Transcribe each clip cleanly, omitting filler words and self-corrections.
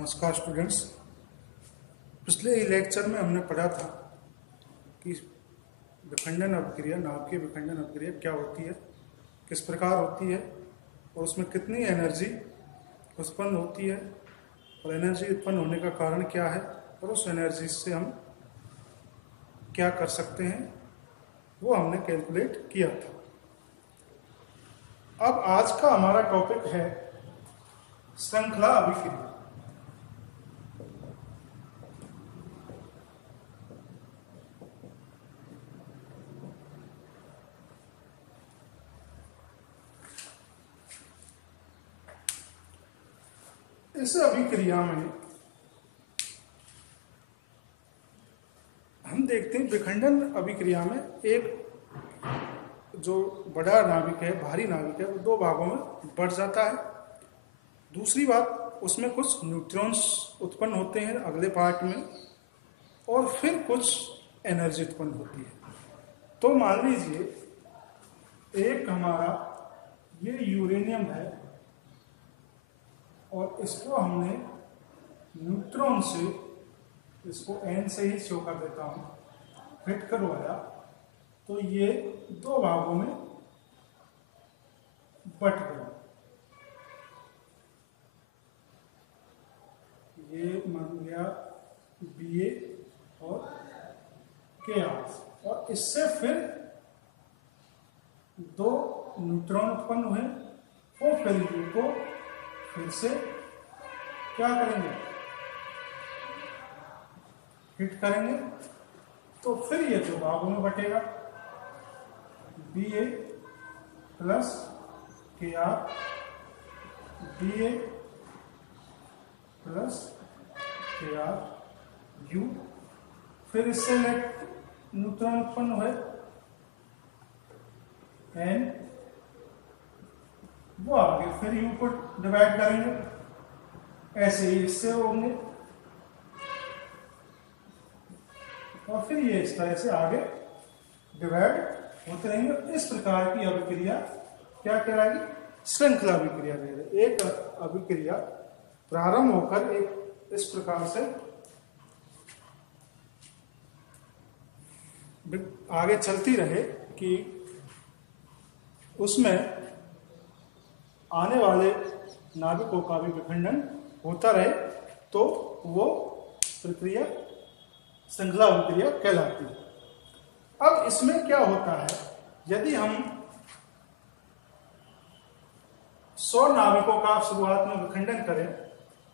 नमस्कार स्टूडेंट्स। पिछले लेक्चर में हमने पढ़ा था कि विखंडन अभिक्रिया, नाभिकीय विखंडन अभिक्रिया क्या होती है, किस प्रकार होती है और उसमें कितनी एनर्जी उत्पन्न होती है और एनर्जी उत्पन्न होने का कारण क्या है और उस एनर्जी से हम क्या कर सकते हैं वो हमने कैलकुलेट किया था। अब आज का हमारा टॉपिक है श्रृंखला अभिक्रिया। इस अभिक्रिया में हम देखते हैं विखंडन अभिक्रिया में एक जो बड़ा नाभिक है, भारी नाभिक है, वो दो भागों में बढ़ जाता है। दूसरी बात, उसमें कुछ न्यूट्रॉन्स उत्पन्न होते हैं अगले पार्ट में और फिर कुछ एनर्जी उत्पन्न होती है। तो मान लीजिए एक हमारा ये यूरेनियम है और इसको हमने न्यूट्रॉन से, इसको N से ही शो कर देता हूं, फिट करवाया तो ये दो भागों में बट गया। ये मान गया Ba और Kr और इससे फिर दो न्यूट्रॉन उत्पन्न हुए और फिर ये को फिर से क्या करेंगे, हिट करेंगे तो फिर ये दो भागों में बटेगा। Ba plus Kr, Ba plus Kr U, फिर इससे नेट न्यूट्रॉन उत्पन्न हुए N, वो आगे फिर U को डिवाइड करेंगे, ऐसे ही इससे होंगे और फिर ये इस तरह से आगे डिवाइड होते रहेंगे। इस प्रकार की अभिक्रिया क्या कहलाएगी, श्रृंखला अभिक्रिया कहलाएगी। एक अभिक्रिया प्रारंभ होकर एक इस प्रकार से आगे चलती रहे कि उसमें आने वाले नाभिकों का भी विखंडन होता रहे, तो वो प्रक्रिया श्रृंखला अभिक्रिया कहलाती है। अब इसमें क्या होता है, यदि हम 100 नाभिकों का शुरुआत में विखंडन करें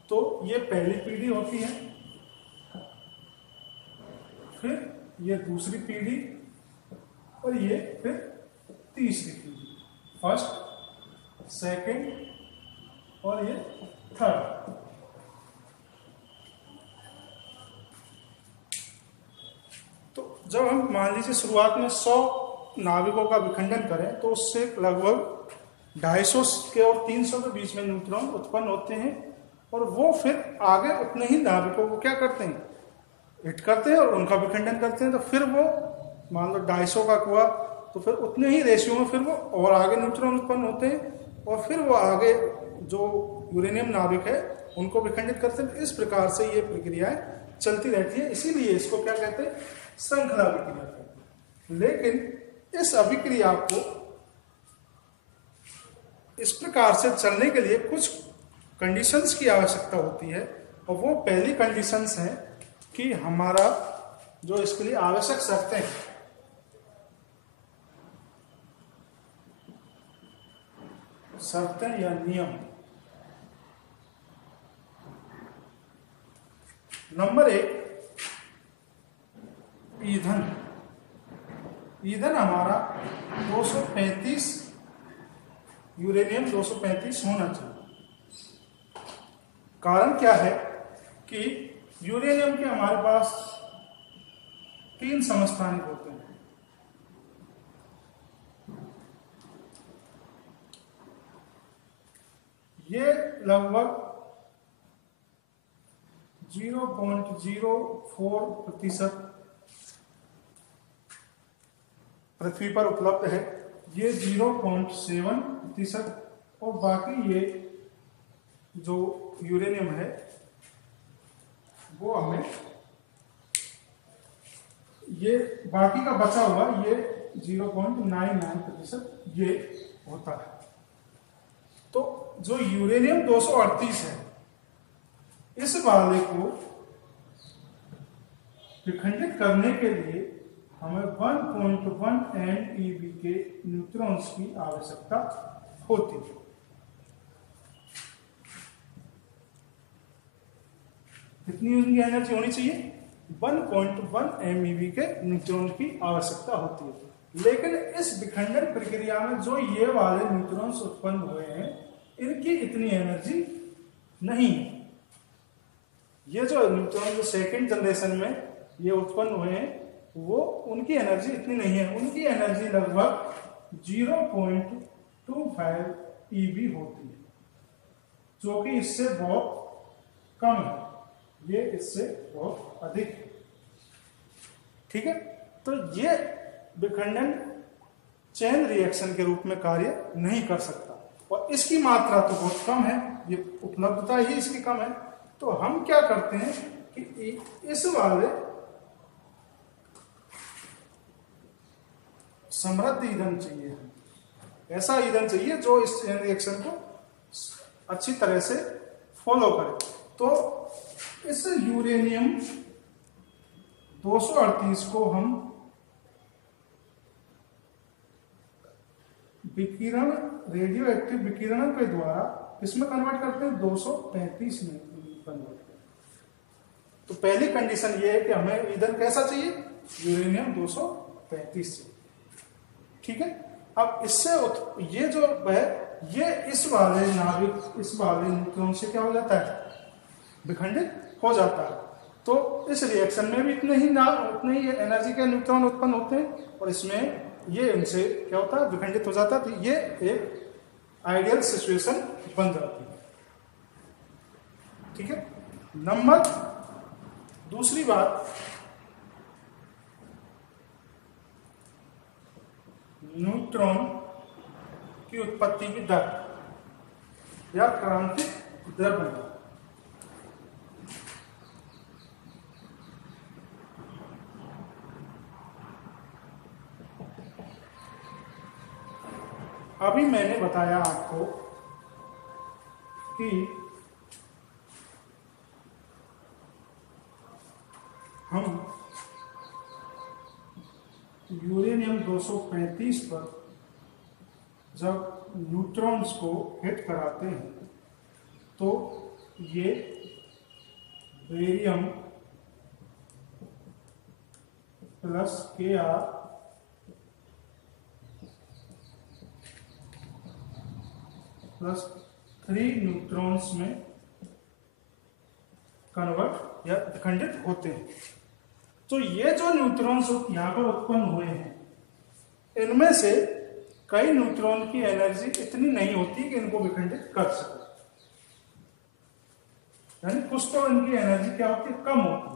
तो ये पहली पीढ़ी होती है, फिर ये दूसरी पीढ़ी और ये फिर तीसरी पीढ़ी, फर्स्ट, सेकंड और ये थर्ड। तो जब हम मान लीजिए शुरुआत में 100 नाभिकों का विखंडन करें तो उससे लगभग 250 के और 300 के बीच में न्यूट्रॉन उत्पन्न होते हैं और वो फिर आगे उतने ही नाभिकों को क्या करते हैं, हिट करते हैं और उनका विखंडन करते हैं। तो फिर वो मान लो 250 का हुआ तो फिर उतने ही रेशियो में फिर वो और आगे न्यूट्रॉन उत्पन्न होते हैं और फिर वो आगे जो यूरेनियम नाभिक है उनको विखंडित करते हैं। इस प्रकार से ये प्रक्रियाएं चलती रहती है, इसीलिए इसको क्या कहते हैं, श्रृंखला अभिक्रिया कहते हैं। लेकिन इस अभिक्रिया को इस प्रकार से चलने के लिए कुछ कंडीशंस की आवश्यकता होती है और वो पहली कंडीशंस है कि हमारा जो इसके लिए आवश्यक शर्तें हैं, शर्तें या नियम। नंबर 1, ईंधन। ईंधन हमारा 235 यूरेनियम 235 होना चाहिए। कारण क्या है कि यूरेनियम के हमारे पास 3 समस्थानिक होते हैं। ये लगभग 0.04% पृथ्वी पर उपलब्ध है, ये 0.7% और बाकी ये जो यूरेनियम है वो हमें ये बाकी का बचा हुआ ये 0.99% ये होता है। तो जो यूरेनियम 238 है, इस वाले को विखंडित करने के लिए हमें 1.1 MeV के न्यूट्रॉन्स की आवश्यकता होती है। कितनी उनकी एनर्जी होनी चाहिए? 1.1 MeV के न्यूट्रॉन की आवश्यकता होती है। लेकिन इस विखंडन प्रक्रिया में जो ये वाले न्यूट्रॉन्स उत्पन्न हुए हैं, इनकी इतनी एनर्जी नहीं है। ये जो न्यूट्रॉन जो सेकेंड जनरेशन में ये उत्पन्न हुए हैं, वो उनकी एनर्जी इतनी नहीं है। उनकी एनर्जी लगभग 0.25 eV होती है, जो कि इससे बहुत कम है। ये इससे बहुत अधिक है। ठीक है, तो ये विखंडन चेन रिएक्शन के रूप में कार्य नहीं कर सकता, और इसकी मात्रा तो बहुत कम है, ये उपलब्धता ही इसकी कम है। तो हम क्या करते हैं कि इस वाले समृद्ध ईंधन चाहिए, ऐसा ईंधन चाहिए जो इस चेन रिएक्शन को अच्छी तरह से फॉलो करे। तो इस यूरेनियम 238 को हम विकिरण, रेडियो एक्टिव विकिरण के द्वारा किसमें कन्वर्ट करते हैं? 235 में कन्वर्ट करते हैं। तो पहली कंडीशन ये है कि हमें ईंधन कैसा चाहिए? यूरेनियम 235 चाहिए। ठीक है, अब इससे ये जो है, ये इस वाले नाभिक, इस वाले न्यूट्रॉन से क्या हो जाता है? विखंडित हो जाता है। तो इस रिएक्शन में भी उतने ही एनर्जी के न्यूट्रॉन उत्पन्न होते हैं, और इसमें ये इनसे क्या होता है? विखंडित हो जाता है। तो ये एक आइडियल सिचुएशन बन जाती है। ठीक है, नंबर दूसरी बात, न्यूट्रॉन की उत्पत्ति की दर या क्रांतिक दर बनना। अभी मैंने बताया आपको कि हम यूरेनियम 235 पर जब न्यूट्रॉन्स को हिट कराते हैं, तो ये barium plus Kr plus 3 neutrons में कन्वर्ट या विखंडित होते हैं। तो ये जो न्यूट्रॉन्स यहाँ पर उत्पन्न हुए हैं, इनमें से कई न्यूट्रॉन की एनर्जी इतनी नहीं होती कि इनको विखंडित कर सके, यानी कुछ तो इनकी एनर्जी क्या होती है? कम होती है।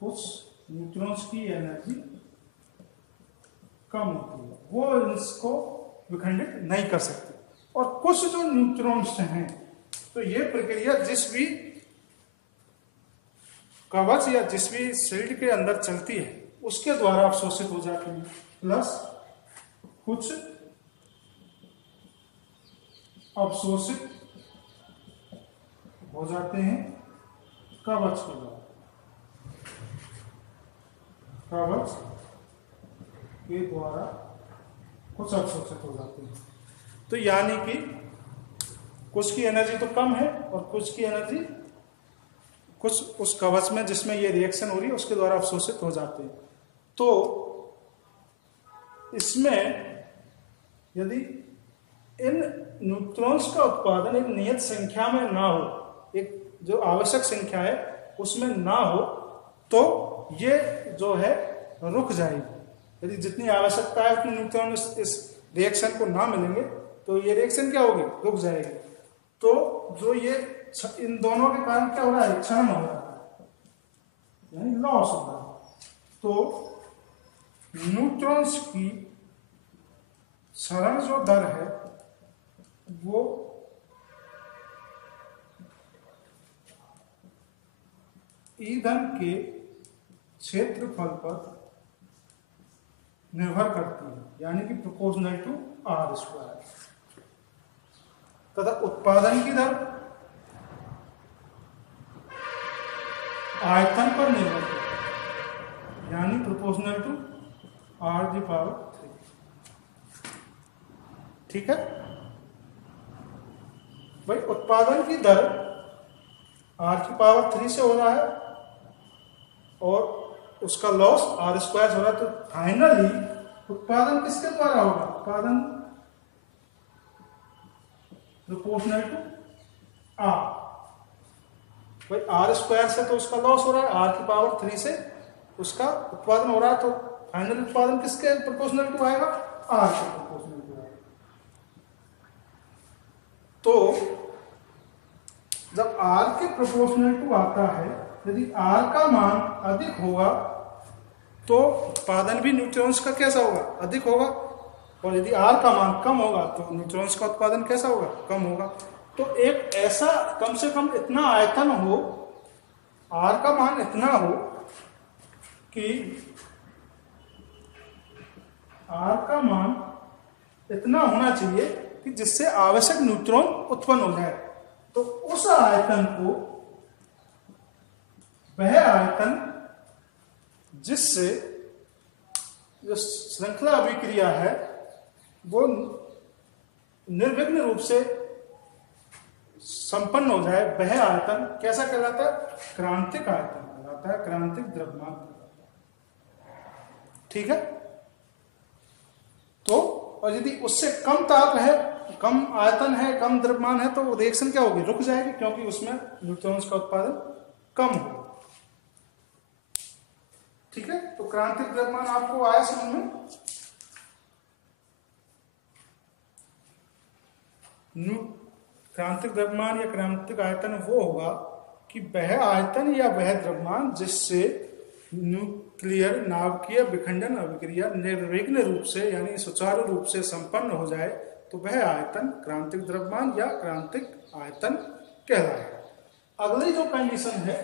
कुछ न्यूट्रॉन्स की एनर्जी कम होती है, वो इसको विखंडित नहीं कर सकते। और कुछ जो न्यूट्रॉन्स हैं, तो ये प्रक्रिया जिस भी कवच या जिस भी शील्ड के अंदर चलती है, उसके द्वारा अवशोषित हो जाते हैं। प्लस कुछ अवशोषित हो जाते हैं कवच के द्वारा, कवच के द्वारा कुछ अवशोषित हो जाते हैं। तो यानी कि कुछ की एनर्जी तो कम है, और कुछ की एनर्जी, कुछ उस कवच में जिसमें ये रिएक्शन हो रही है उसके द्वारा अवशोषित हो जाते हैं। तो इसमें यदि इन न्यूट्रॉन्स का उत्पादन एक नियत संख्या में ना हो, एक जो आवश्यक संख्या है उसमें ना हो, तो ये जो है रुक जाएगी। यदि जितनी आवश्यकता है उतने न्यूट्रॉन इस रिएक्शन को ना मिलेंगे, तो ये रिएक्शन क्या होगी? रुक जाएगी। तो जो ये इन दोनों के कारण क्या हो रहा है? क्षरण हो रहा है, यानी लॉस हो रहा है। तो न्यूट्रॉन्स की क्षरण जो दर है, वो ईंधन के क्षेत्रफल पर निर्भर करती है, यानी कि प्रोपोर्शनल टू आर स्क्वायर। तथा उत्पादन की दर आयतन पर निर्भर करती है, यानी प्रोपोर्शनल टू r⁻3। ठीक है भाई, उत्पादन की दर r⁻3 से हो रहा है और उसका लॉस r² हो रहा है, तो फाइनली उत्पादन किसके द्वारा होगा? उत्पादन प्रोपोर्शनल टू r। भाई r² से तो उसका लॉस हो रहा है, r⁻3 से उसका उत्पादन हो रहा है, तो फाइनल उत्पादन किसके प्रोपोर्शनल टू आएगा? r के प्रोपोर्शनल टू आएगा। तो जब r के प्रोपोर्शनल टू आता है, यदि r का मान अधिक होगा तो उत्पादन भी न्यूट्रॉन्स का कैसा होगा? अधिक होगा। और यदि r का मान कम होगा तो न्यूट्रॉन्स का उत्पादन कैसा होगा? कम होगा। तो एक ऐसा कम से कम इतना आयतन हो, r का मान इतना हो कि r का मान इतना होना चाहिए कि जिससे आवश्यक न्यूट्रॉन उत्पन्न हो जाए। तो उस आयतन को, वह आयतन जिससे जो श्रृंखला अभिक्रिया है वो निर्विघ्न रूप से संपन्न हो जाए, वह आयतन कैसा कहलाता है? क्रांतिक आयतन कहलाता है, क्रांतिक द्रव्यमान कहलाता है। ठीक है। तो और यदि उससे कम ताप है, कम आयतन है, कम द्रव्यमान है, तो रिएक्शन क्या होगी? रुक जाएगी, क्योंकि उसमें न्यूट्रॉन्स का उत्पादन कम होगा। ठीक है। तो क्रांतिक द्रव्यमान आपको आया समझ में? क्रांतिक द्रव्यमान या क्रांतिक आयतन वो होगा कि वह आयतन या वह द्रव्यमान जिससे न्यूक्लियर नाभिकीय विखंडन अभिक्रिया निर्विघ्न रूप से यानी सुचारू रूप से संपन्न हो जाए, तो वह आयतन क्रांतिक द्रव्यमान या क्रांतिक आयतन कहलाएगा। अगली जो कंडीशन है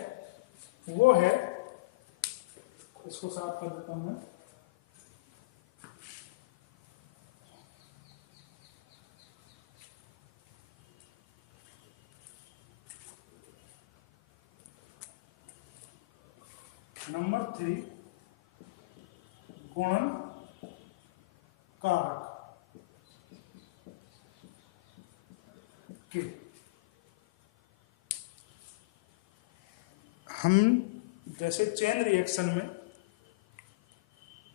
वो है, इसको साफ कर देता हूं मैं, नंबर 3 गुणन कारक के। हम जैसे चेन रिएक्शन में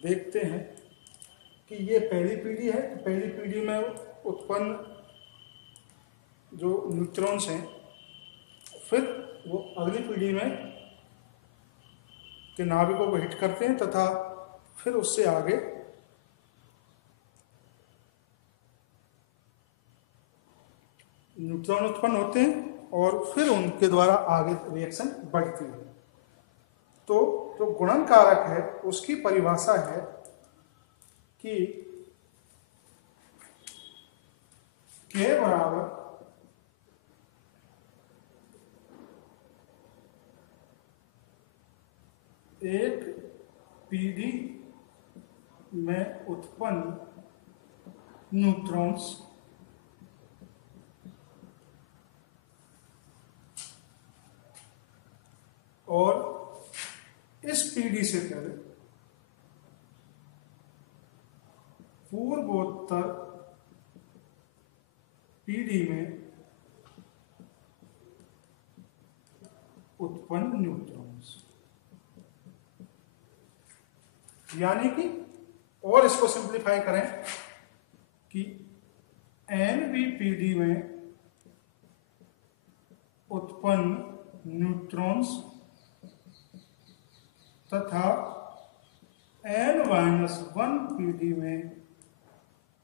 देखते हैं कि ये पहली पीढ़ी है, तो पहली पीढ़ी में उत्पन्न जो न्यूट्रॉन्स हैं फिर वो अगली पीढ़ी में के नाभिकों को हिट करते हैं तथा फिर उससे आगे न्यूट्रॉन उत्पन्न होते हैं और फिर उनके द्वारा आगे रिएक्शन बढ़ती है। तो जो गुणन कारक है उसकी परिभाषा है कि K बराबर एक पीढ़ी में उत्पन्न न्यूट्रॉन्स और इस पीढ़ी से पहले पूर्वोत्तर पीढ़ी में उत्पन्न न्यूट्रॉन्स, यानी कि और इसको सिंप्लीफाई करें कि एनवी पीढ़ी में उत्पन्न न्यूट्रॉन्स तथा n-1 पीढ़ी में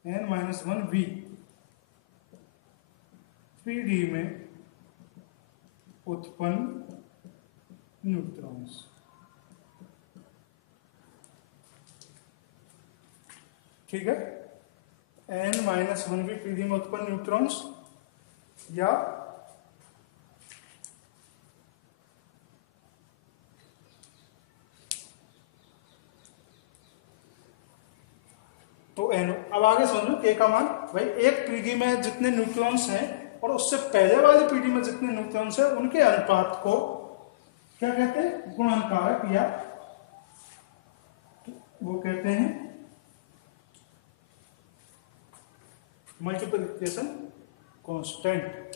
n-1v पीढ़ी में उत्पन्न न्यूट्रॉन्स। ठीक है। n-1v पीढ़ी में उत्पन्न न्यूट्रॉन्स या अब आगे समझो के का मान, भाई एक पीढ़ी में जितने न्यूक्लियॉन्स हैं और उससे पहले वाली पीढ़ी में जितने न्यूक्लियॉन्स हैं उनके अनुपात को क्या कहते हैं, गुणनकारक, या वो कहते हैं मल्टीप्लिकेशन कांस्टेंट।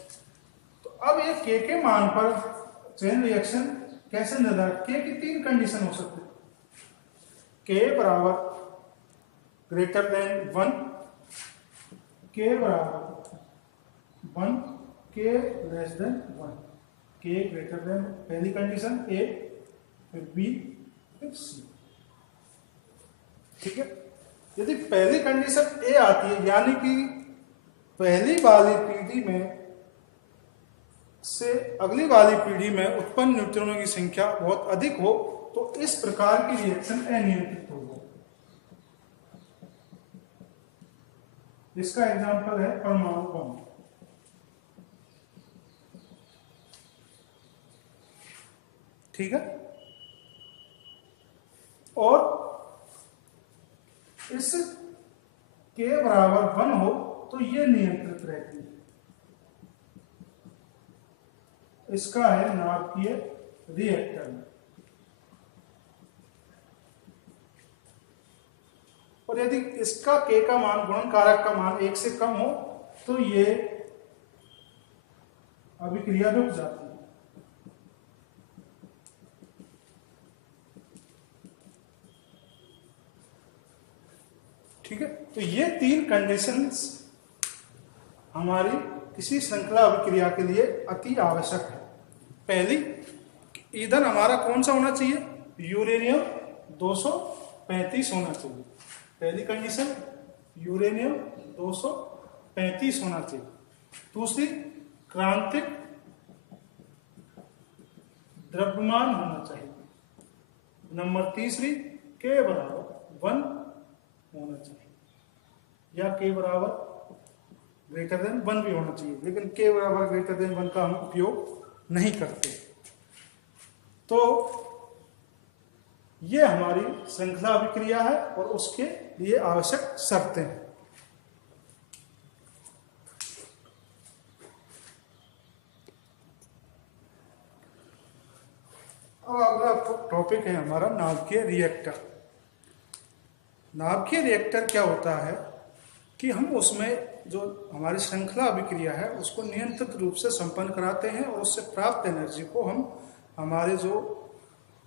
तो अब ये के मान पर चेन रिएक्शन कैसे निर्धारित, के की तीन कंडीशन हो सकती है, के बराबर ग्रेटर देन 1, के बराबर 1, के लेस देन 1, के ग्रेटर देन पहली कंडीशन ए, फिर बी, फिर सी। ठीक है, यदि पहली कंडीशन ए आती है यानी कि पहली वाली पीढ़ी में से अगली वाली पीढ़ी में उत्पन्न न्यूट्रॉनों की संख्या बहुत अधिक हो तो इस प्रकार की रिएक्शन अनियंत्रित होगी। इसका एग्जांपल है परमाणु बम। ठीक है, और इस के बराबर 1 हो तो ये नियंत्रित रहती है। इसका है नाभिकीय रिएक्टर में। और यदि इसका के का मान, गुणनकारक का मान 1 से कम हो तो ये अभिक्रिया रुक जाती है। ठीक है, तो ये तीन कंडीशंस हमारी किसी श्रृंखला अभिक्रिया के लिए अति आवश्यक है। पहली, ईंधन हमारा कौन सा होना चाहिए, यूरेनियम 235 होना चाहिए। पहली कंडीशन यूरेनियम 235 होना चाहिए। दूसरी, क्रांतिक द्रव्यमान होना चाहिए। नंबर तीसरी, के बराबर 1 होना चाहिए, या के बराबर ग्रेटर देन 1 भी होना चाहिए, लेकिन के बराबर ग्रेटर देन 1 का हम उपयोग नहीं करते। तो ये हमारी श्रृंखला अभिक्रिया है और उसके लिए आवश्यक शर्तें हैं। अब अगला टॉपिक है हमारा नाभिकीय रिएक्टर। नाभिकीय रिएक्टर क्या होता है कि हम उसमें जो हमारी श्रृंखला अभिक्रिया है उसको नियंत्रित रूप से संपन्न कराते हैं और उससे प्राप्त एनर्जी को हम हमारे जो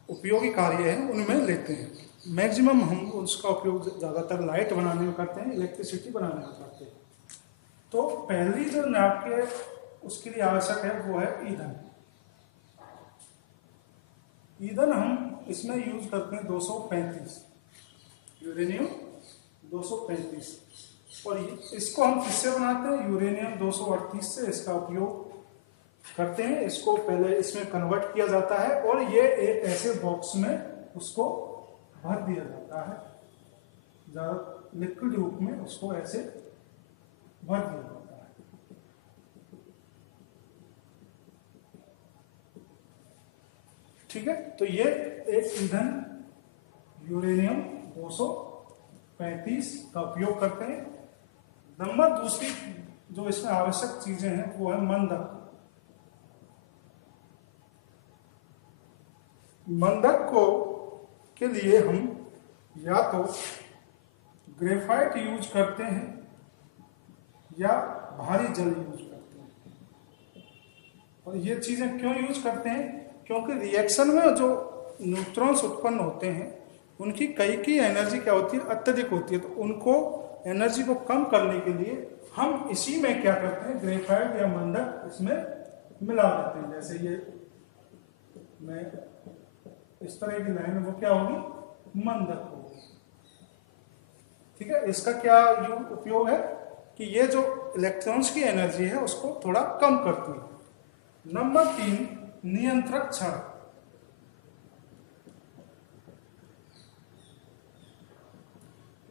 उपयोगी कार्य हैं उनमें लेते हैं। मैक्सिमम हम उसका उपयोग ज़्यादातर लाइट बनाने में करते हैं, इलेक्ट्रिसिटी बनाने में करते हैं। तो पहली जो नाभिकीय उसके लिए आवश्यक है वो है ईंधन। ईंधन हम इसमें यूज करते हैं 235, यूरेनियम 235, और इसको हम किससे बनाते हैं, यूरेनियम 238 से इसका उपयोग करते हैं। इसको पहले इसमें कन्वर्ट किया जाता है और ये एक ऐसे बॉक्स में उसको भर दिया जाता है, ज़्यादा लिक्विड रूप में उसको ऐसे भर दिया जाता है। ठीक है, तो ये एक ईंधन यूरेनियम 235 का उपयोग करते हैं। नंबर दूसरी जो इसमें आवश्यक चीजें हैं वो है मंदक। मंदक को के लिए हम या तो ग्रेफाइट यूज करते हैं या भारी जल यूज करते हैं। और ये चीजें क्यों यूज करते हैं, क्योंकि रिएक्शन में जो न्यूट्रॉन्स उत्पन्न होते हैं उनकी कई की एनर्जी क्या होती है, अत्यधिक होती है। तो उनको एनर्जी को कम करने के लिए हम इसी में क्या करते हैं, ग्रेफाइट या मंदक इसमें मिला देते हैं। जैसे ये मैं इस तरह की लाइन वो क्या होगी, मंदक होगी। ठीक है, इसका क्या उपयोग है कि ये जो इलेक्ट्रॉन्स की एनर्जी है उसको थोड़ा कम करती है। नंबर 3, नियंत्रक क्षण।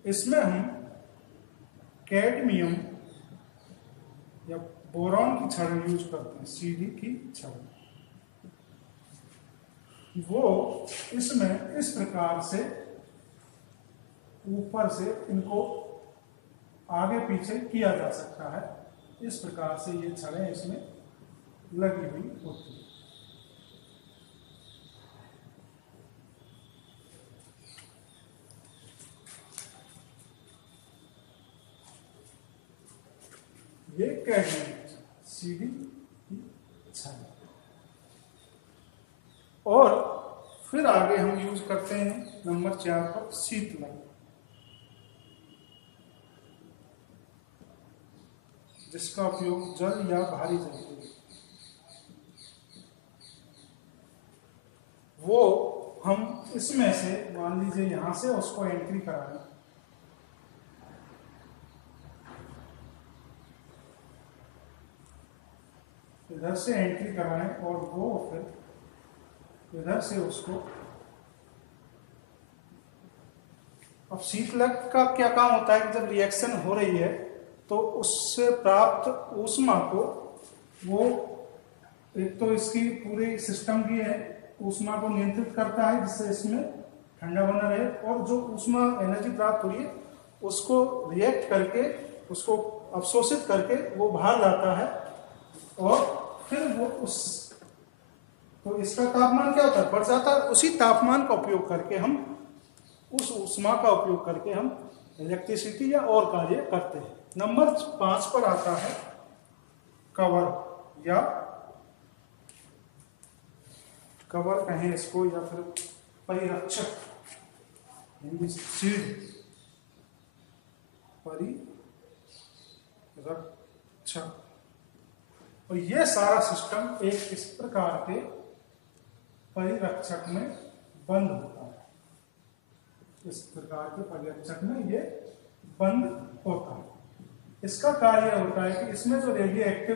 इसमें हम कैडमियम या बोरॉन की छड़ यूज करते हैं, सीडी की छड़। वो इसमें इस प्रकार से ऊपर से इनको आगे पीछे किया जा सकता है। इस प्रकार से ये छड़ें इसमें लगी हुई होती है। ये कैडमियम सीडी की छड़। और फिर आगे हम यूज करते हैं नंबर 4 पर शीतलक, जिसका उपयोग जल या भारी जल के लिए, वो हम इसमें से मान लीजिए यहां से उसको एंट्री कराएं, इधर से एंट्री कराएं और वो फिर इधर से उसको। अब शीतलक का क्या काम होता है कि जब रिएक्शन हो रही है तो उससे प्राप्त ऊष्मा को वो एक तो इसकी पूरी सिस्टम की है ऊष्मा को नियंत्रित करता है जिससे इसमें ठंडा बना रहे, और जो ऊष्मा एनर्जी प्राप्त हो रही है उसको रिएक्ट करके उसको अवशोषित करके वो बाहर लाता है, और फिर वो तो इसका तापमान क्या होता है, बढ़ जाता है। उसी तापमान का उपयोग करके हम उस ऊष्मा का उपयोग करके हम इलेक्ट्रिसिटी या और कार्य करते हैं। नंबर 5 पर आता है कवर या कवर कहें इसको, या फिर परिरक्षक, हिंदी से शील्ड, परिरक्षक। और यह सारा सिस्टम एक इस प्रकार के परिरक्षक में बंद होता है। इस प्रकार के परिरक्षक में ये बंद होता है। इसका कार्य होता है कि इसमें जो रेडियो एक्टिव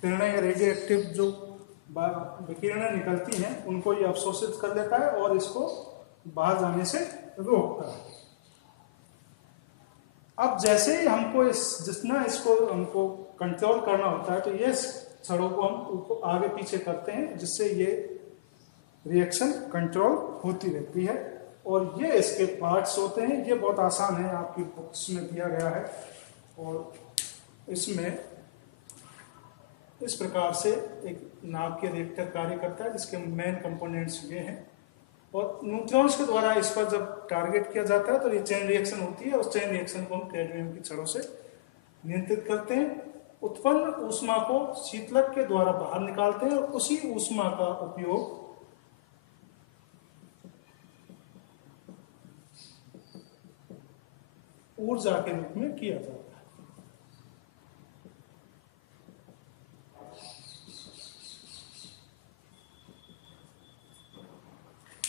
किरणें या रेडियो एक्टिव जो विकिरणें निकलती हैं उनको ये अवशोषित कर लेता है और इसको बाहर जाने से रोकता है। अब जैसे ही हमको जितना इसको हमको कंट्रोल करना होता है तो ये छड़ों को हम आगे पीछे करते हैं जिससे ये रिएक्शन कंट्रोल होती रहती है। और ये इसके पार्ट्स होते हैं। ये बहुत आसान है, आपकी बुक्स में दिया गया है। और इसमें इस प्रकार से एक नाभिकीय रिएक्टर कार्य करता है जिसके मेन कंपोनेंट्स ये हैं। और न्यूट्रॉन्स के द्वारा इस पर जब टारगेट किया जाता है तो ये चेन रिएक्शन होती है। उस चेन रिएक्शन को हम कैडमियम की छड़ों से नियंत्रित करते हैं। उत्पन्न ऊष्मा को शीतलक के द्वारा बाहर निकालते हैं और उसी ऊष्मा का उपयोग ऊर्जा के रूप में किया जाता है।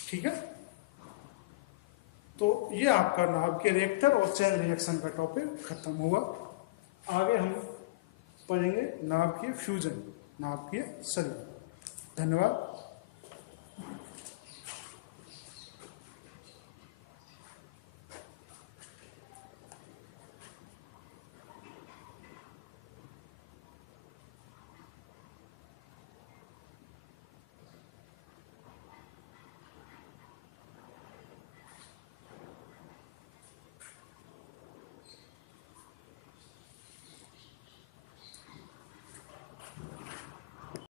ठीक है, तो ये आपका नाभिकीय रिएक्टर और चेन रिएक्शन का टॉपिक खत्म हुआ। आगे हम पढ़ेंगे नाभिकीय फ्यूजन, नाभिकीय संलयन। धन्यवाद।